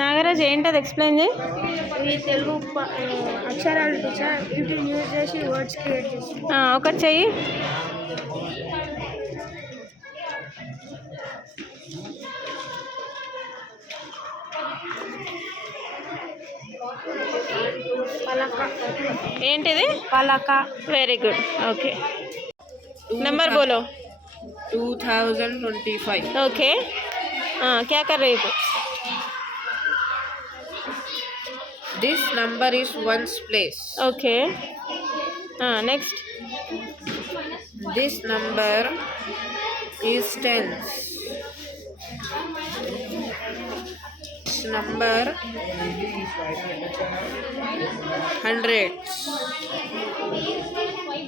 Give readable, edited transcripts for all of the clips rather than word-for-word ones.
నాగరాజ్ ఏంటది ఎక్స్ప్లెయిన్ చేయి. ఇవి తెలుగు అక్షరాలు టీచర్ వీటిని యూజ్ చేసి వర్డ్స్ క్రియేట్ చేసి ఒకటి చెయ్యి. పలక. ఏంటిది? పలక. Very good. ఓకే, नंबर बोलो. 2025. ओके, हाँ क्या कर रही थी? This number is ones place. Okay, हाँ next. This number is tens. This number hundreds.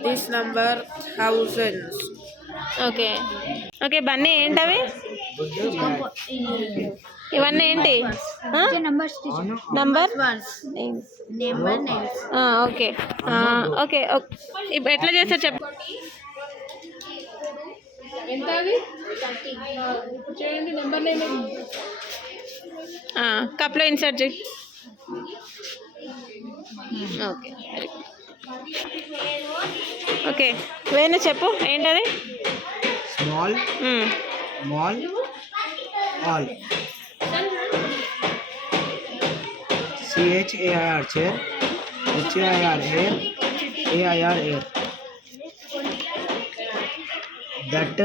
This number thousands. Okay okay, Bunny ఏంటవి? ఇవన్నీ ఏంటి? Numbers number. Number names. Okay okay, ఇప్పుడు ఎట్లా చేస్తారు చెప్పు. ఎంత అది? ఇప్పుడు చేయండి నెంబర్ నేమ్. కప్లో ఇన్సర్ట్ చేయి. ఓకే, ఓకే వేణు చెప్పు ఏంటది? Small, mall, all. CHAIR chair, HAIR hair, AIR air. That,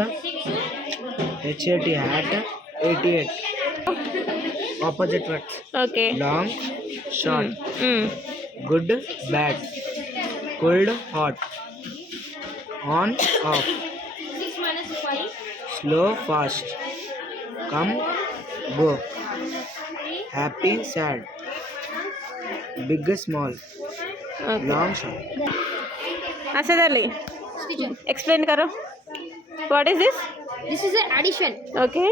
HAT hat, 88. Opposite words. Okay. Long, short. Good, bad. Cold, hot. On, off. Slow, fast. Come, go. Happy, sad. Big, small. Long, short. Asad Ali, explain करो. What is this? This is an addition. Okay.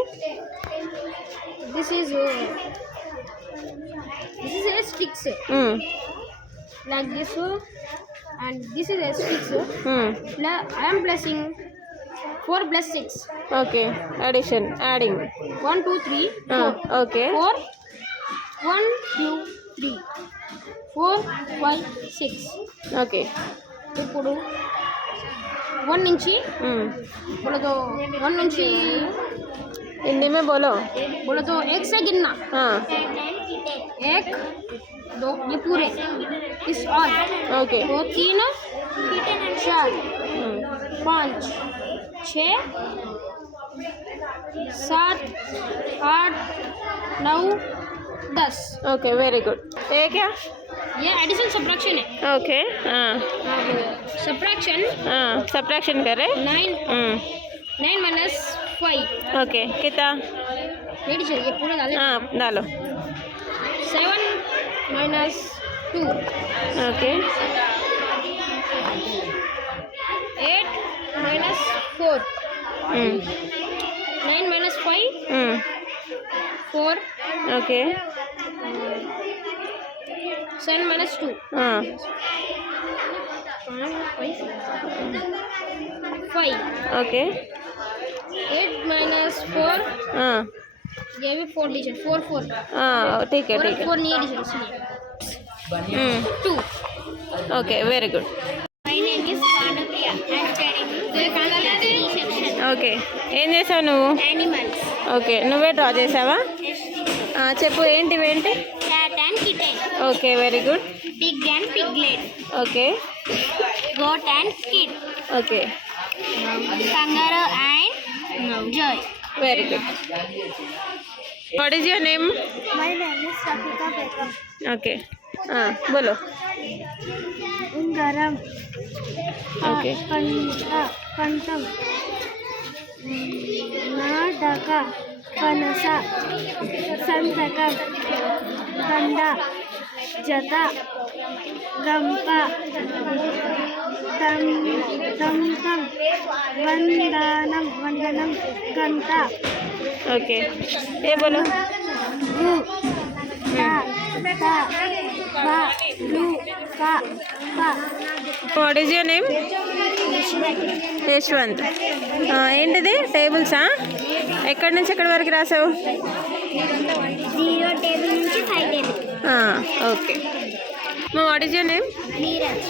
This is a sticks. Like this, and this is a sticks. I am placing 4 plus 6. Okay, addition, adding. 1 2 3 4. Okay. 4 1 2 3 4 5 6. Okay. ఇప్పుడు 1 నుంచి बोलो तो 1 నుంచి हिंदी में बोलो. बोलो तो 1 से गिनना. 1 2 ये पूरे इस all. Okay. 2 3 4 5 6 7 8 9 10. Okay, very good. ये क्या? ये एडिशन सब्ट्रैक्शन है. ओके. सब्ट्रैक्शन. सब्ट्रैक्शन करे. 9 minus 5. ओके, कितना? एडिशन ये पूरा डाले. डालो. 7 minus 2. ओके. 8 minus 4. 9 minus 5. 4. ओके. 7 minus 2. 5. ओके. 8 minus 4. ये भी 4 डिजिट. 4 4. ठीक है, ठीक है. 4 नहीं डिजिट इसलिए. 2. Okay, very good. My name is Kanapriya. I am studying section. Okay, ఏం చేసావు నువ్వు? Animals. ఓకే, నువ్వే డ్రా చేసావా? చెప్పు ఏంటివి ఏంటి? Cat and kitten. Okay, very good. Pig and piglet. Okay. Goat and kid. Okay. Kangaroo and joy. Very good. What is your name? My name is Safika Begum. Okay, बोलो. Ungaram. Okay. Pantam. Nadaka. పనస, సంతకం, కంద, జత, గంప, తంతం, వందనం, గంట. ఓకే ఏ బోలో గు, ట, ట, బ, లు, క, ప. What is your name? Yashwant. ఏంటిది టేబుల్సా? ఎక్కడి నుంచి ఎక్కడి వరకు రాసావు? 0 టేబుల్ నుంచి 5 table. Okay. What is your name? Neeraj.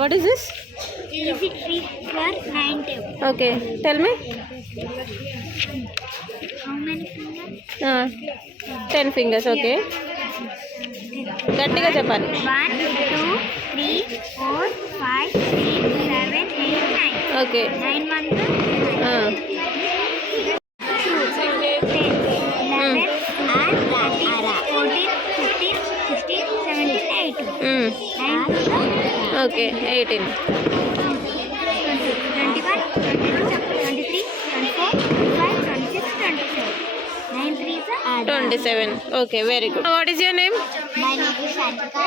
What is this? Is it 3 for 9 table? Okay tell me. How many fingers? 10 fingers. Okay గట్టిగా చెప్పాలి. 1, 2, 3, 4, 5, 6, 7, 8, 9. ఓకే 9 months. 2, 10, 11, 14, 15, 16, 17, 18. 9, ఓకే 18. 21, 22, 23, 24, 25, 26, 27. 9 3s are 27. Okay very good. What is your name? My name is Shantika.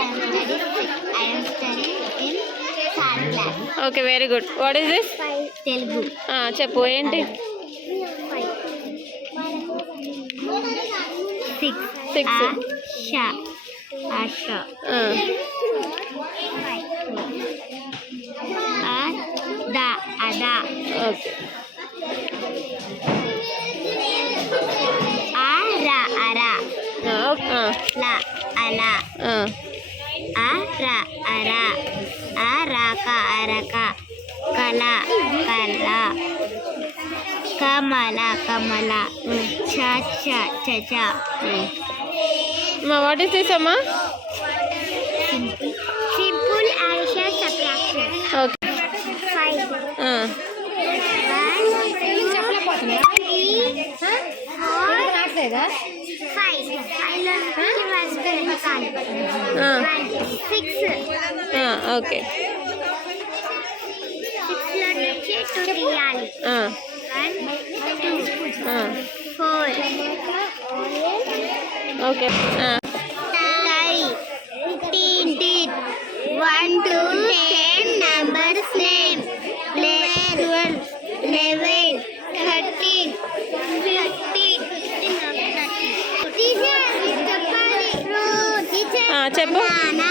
I am studying in third class. Okay very good. What is this? Telugu. చెప్పు ఏంటి? 6. Asha. Asha. Ada. Ada. Okay Ara. Ara. La. Ala. Ara. Ara. Araka. Araka. Kala. Kala. Kamala. Kamala. Chacha. Chacha. What is this అమ్మా? Simple addition subtraction. Okay 5. 6 okay 6లో నుంచి 2 తీయాలి. 1 2 4. Okay Tie. 15. 1 to 10 numbers name. 12, 11, 13, 15. Teacher, చెప్పాలి. Fruit. Teacher. చెప్పు. Banana,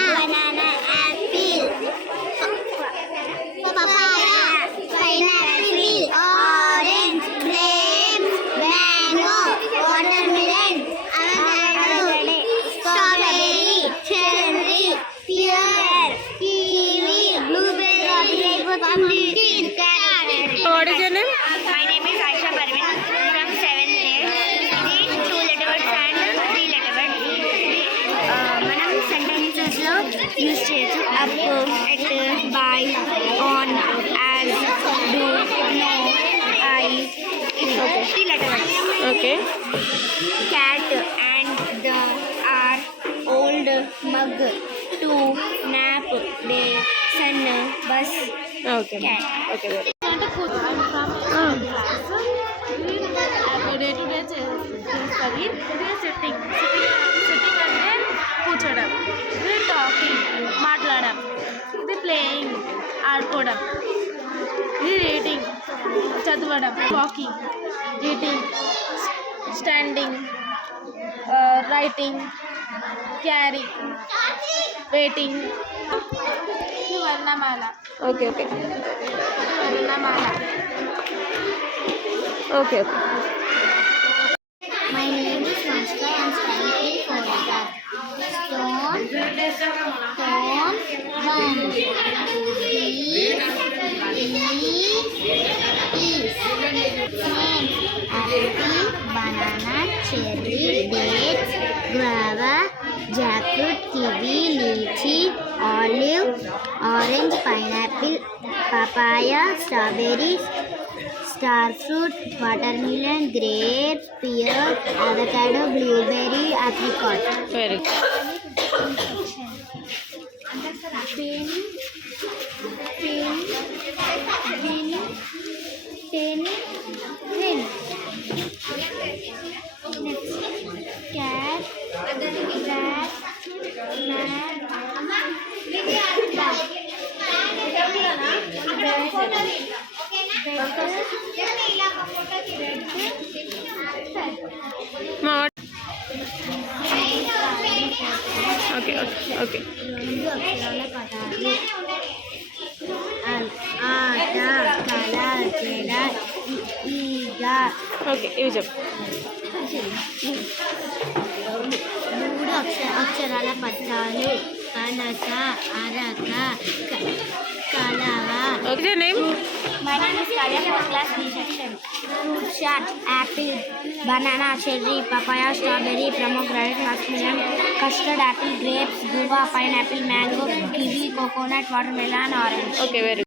apple, papaya, pineapple, orange, grapes, mango, watermelon, avocado, strawberry, cherry, pear, kiwi, blueberry, pumpkin, carrot. What is your name? My name is Aisha Parveen from 7th grade. ఇది 2 letter words and 3 letter words. మనం sentences లో యూజ్ చేయొచ్చు. Up, at, by, on, as, do, no, I. 3 letter words. Okay Cat, and, the, are, old, mug, to, nap, day, sun, bus, okay cat. Okay very day to day చేస్తుంది. ఇది సిట్టింగ్ అంటే కూర్చోడం. ఇది టాకింగ్ మాట్లాడడం. ఇది ప్లేయింగ్ ఆడుకోవడం. ఇది రీడింగ్ చదవడం. Walking, eating, standing, writing, carry, waiting. ఇది వర్ణమాల. ఓకే ఓకే వర్ణమాల. Okay okay My name is Vanshika. I am studying in 4th class. Stone, one. Is. Apple, banana, cherry, dates, guava, jackfruit, kiwi, lychee, olive, orange, pineapple, papaya, strawberries, star fruit, watermelon, grapes, pear, avocado, blueberry, apricot. Very Penny, pen, pen. cat, rat, మా okay okay okay రెండు అక్షరాల పదాలు ఆట కళ చెడ ఈగ ఓకే ఇవి చెప్పు. మూడు అక్షరాల పదాలు కలక అరక కలవ. Okay name. My name is Kalya, 4th class B section. Fruit chat, apple, banana, cherry, papaya, strawberry, pomegranate, muskmelon, custard apple, grapes, guava, pineapple, mango, kiwi, coconut, watermelon, orange. Okay very